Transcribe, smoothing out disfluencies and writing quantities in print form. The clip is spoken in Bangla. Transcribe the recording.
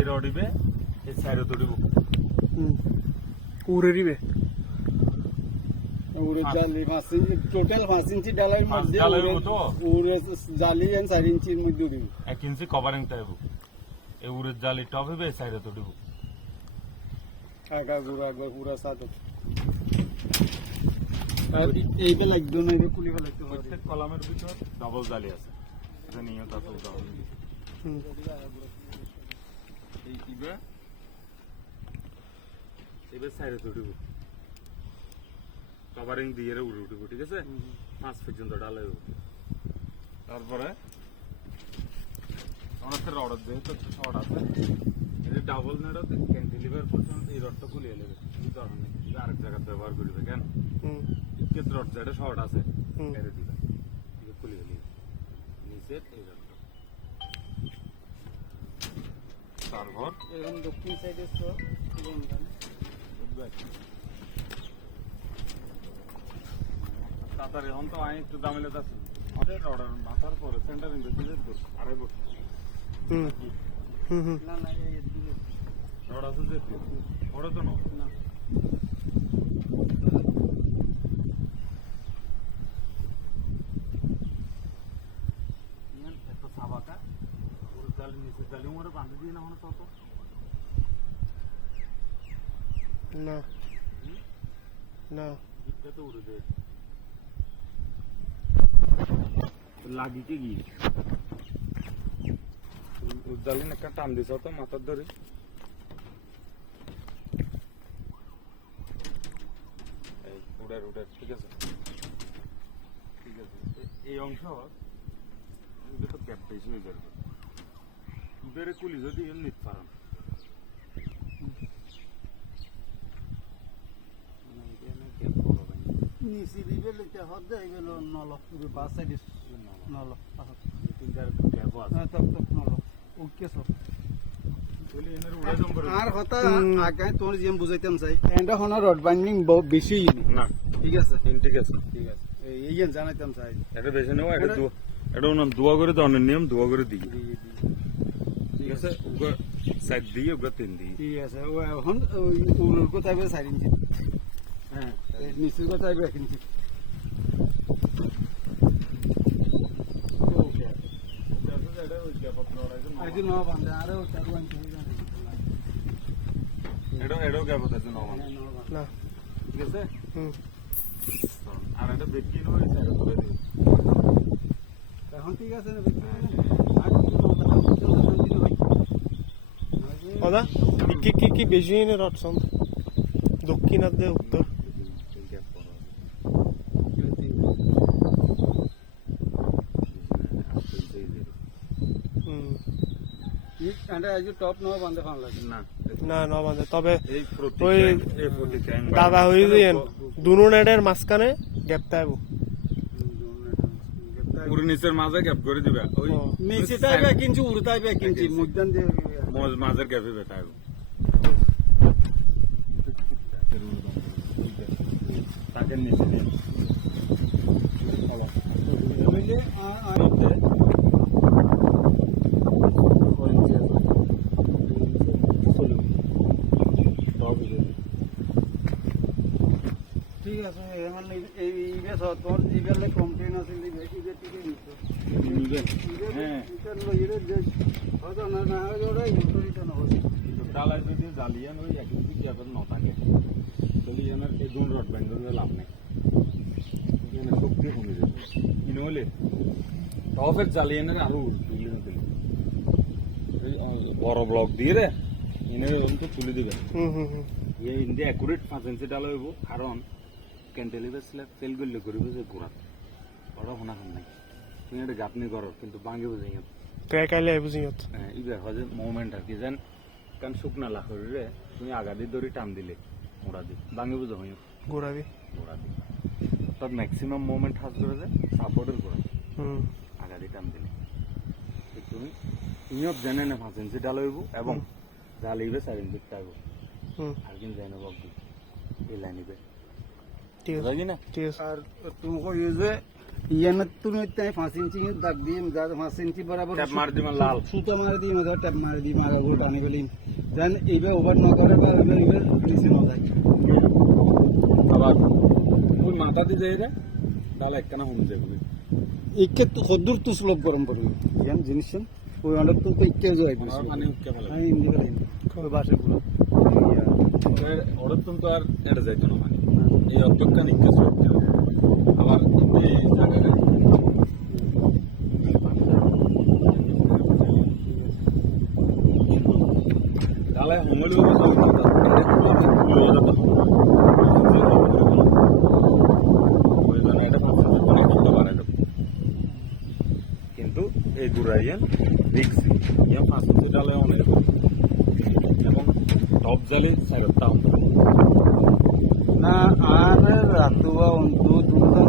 এই রডিবে এই সাইডে তড়িব উড়ে দিবে উড়ে জালি 5 ইঞ্চি টোটাল 5 ইঞ্চি ডালার মধ্যে ডালার মতো? উড়ে জালি এন্ড 4 ইঞ্চির মধ্যে দিব 1 ইঞ্চি কভারিং টাইব এই উড়ের জালি টপ হবে এই সাইডে তড়িব আগা পুরা সাথে আর এইটা লাগবে না এটা খুলি ফেলা লাগবে প্রত্যেক কলামের ভিতর ডাবল জালি আছে এটা নিয়ে তা তো উদাহরণ দিই এই কিবা এবার সাইডে তড়িব কভারিং দিয়ে উড়ে উঠব ঠিক আছে 5 পর্যন্ত ডালাই তারপরে অনেকটা রড যেহেতু শর্ট আছে এটা ডাবল নেড়াতে ক্যান্টিলিভার পর্যন্ত এই রডটা খুলিয়ে নেবে এই কারণে আরেক জায়গায় ব্যবহার করবে কেন ক্ষেত্রে রড যেটা শর্ট আছে এর দিবে এটা খুলিয়ে নেবে নিচে এই রডটা তারপর এখন দক্ষিণ সাইডে তো তাড়াতাড়ি এখন তো আই একটু দামে লেগে আছে আমাদের রডের মাথার পরে সেন্টার ইন্ডাস্ট্রিতে আড়াই বছর না না এই দিকে রড আছে যে ওটা তো না একটা সাবাকা ওর জালি নিচে জালি উমরে বাঁধে দিয়ে না হলো তত না না এটা তো উড়ে দেয় লাগিকে গিয়ে জালি একটা টান দিছ তো মাথার ধরে এই উড়ার উড়ার ঠিক আছে ঠিক আছে এই অংশ এটা তো গ্যাপ বেশি হয়ে যাবে বেড়ে কুলি যদি নিতে পারেন নিচে দিবে লিখতে হতে গেল নল পুরো বাস সাইডে নল তিনটার গ্যাপ আছে হ্যাঁ তক তক নল ওকে সব বলি এর উড়া জম্বর আর হতা আগে তোর যেম বুঝাইতাম চাই এন্ড হন রড বাইন্ডিং বহু বেশি না ঠিক আছে ঠিক আছে ঠিক আছে এই যেন জানাইতাম চাই এটা বেশি নেওয়া এটা এটা দোয়া করে তো অনেক নিয়ম দোয়া করে দিই ঠিক আছে ওগা সাইড দিয়ে ওগা তিন দিই ঠিক আছে ও এখন উড়ুর কোথায় 4 ইঞ্চি হ্যাঁ নিচের কোথায় 1 ইঞ্চি আগে ন বান্ধে আরো 4 ইঞ্চি এটাও গ্যাপ আছে নরমাল না ঠিক আছে আর এটা বেশি নয় সাইড করে দিই এখন ঠিক আছে না ওদা কি বেশি নে রটসন দক্ষিণ আর উত্তর টপ নয় বান্ধে ভালো লাগে না না না বাঁধে তবে এই ওই দাদা হয়ে যান দুনো নেটের মাঝখানে গ্যাপটা আইব পুরো নিচের মাঝে গ্যাপ করে দিবে ওই নিচে তাইবে 1 ইঞ্চি উড়ে তাইবে 1 ইঞ্চি মধ্যন দিয়ে মাঝের গ্যাপে বেটা তাকে নিচে দিয়ে মিলে আর ঠিক আছে মানে এই গেছ তোর জিবেলে কমপ্লেন আছে দিবে ইবে ঠিক নিছো হ্যাঁ এটা লইরে যে হয়তো না না ওরা ইনফরিটা না হবে ডালাই যদি জ্বালিয়ে ওই এক ইঞ্চি গ্যাপের ন থাকে তাহলে এনার এই দুন রড ব্যান্ড ধরে লাভ নেই এখানে শক্তি কমে যাবে কিনে হলে টপের জ্বালিয়ে এনে আরো তুলে দিলে বড় ব্লক দিয়ে রে এনে তো তুলে দিবে এই ইন্ডিয়া অ্যাকুরেট 5 ইঞ্চি ডাল হইব কারণ ক্যান্টিলিভার স্ল্যাব ফেল করলে করিব যে গোড়াত ওরা শোনা খান নাই তুমি এটা গাপনি করো কিন্তু ভাঙে বুঝে কাইলে বুঝিয়ত হ্যাঁ ইবে হয় যে মুভমেন্ট আর কি যেন কারণ শুকনা লাখরে তুমি আগাদি দড়ি টান দিলে গোড়া দি ভাঙে বুঝে হইও গোড়া দি তার ম্যাক্সিমাম মুভমেন্ট হাস করে যে সাপোর্টের গোড়া আগাদি টান দিলে তুমি নিয়ত জানে না 5 ইঞ্চি ডাল হইব এবং জ্বালিবে 4 ইঞ্চি টাইব আর কিন্তু জানো বাবু এই লাইনিবে ঠিক আছে লাগি না ঠিক আছে আর তুমি কই যে ইয়ানত তুমি তাই 5 ইঞ্চি দাগ দিয়ে যা 5 ইঞ্চি বরাবর ট্যাপ মার দিবেন লাল সুতো মারি দিয়ে মধ্যে ট্যাপ মারি দিয়ে মারা গোল টানি গেলি দেন এইবার ওভার না করে বা এইবার নিচে না যায় আবার ওই মাথা দিয়ে যায় রে ডাল একখানা হয়ে যায় ইকে তো হদ্দুর তো স্লোপ গরম পড়বে ইয়ান জিনিস ওই অনেক তো ইকে যায় আর মানে উঠকে ফেলে আমি ইন্দি করে কই বাসে পুরো ওরত তো আর এটা যাইতো না মানে এই অধ্যক্ষা নিকাশ করতে হবে আবার এই জায়গাটা তাহলে হমল কিন্তু এই দুরাইয়ান রিক্সি ইয়া 5 ফুট ডালে অনেক এবং টপ জালে সাইডটা না আর রাতুয়া অন্তু দুটো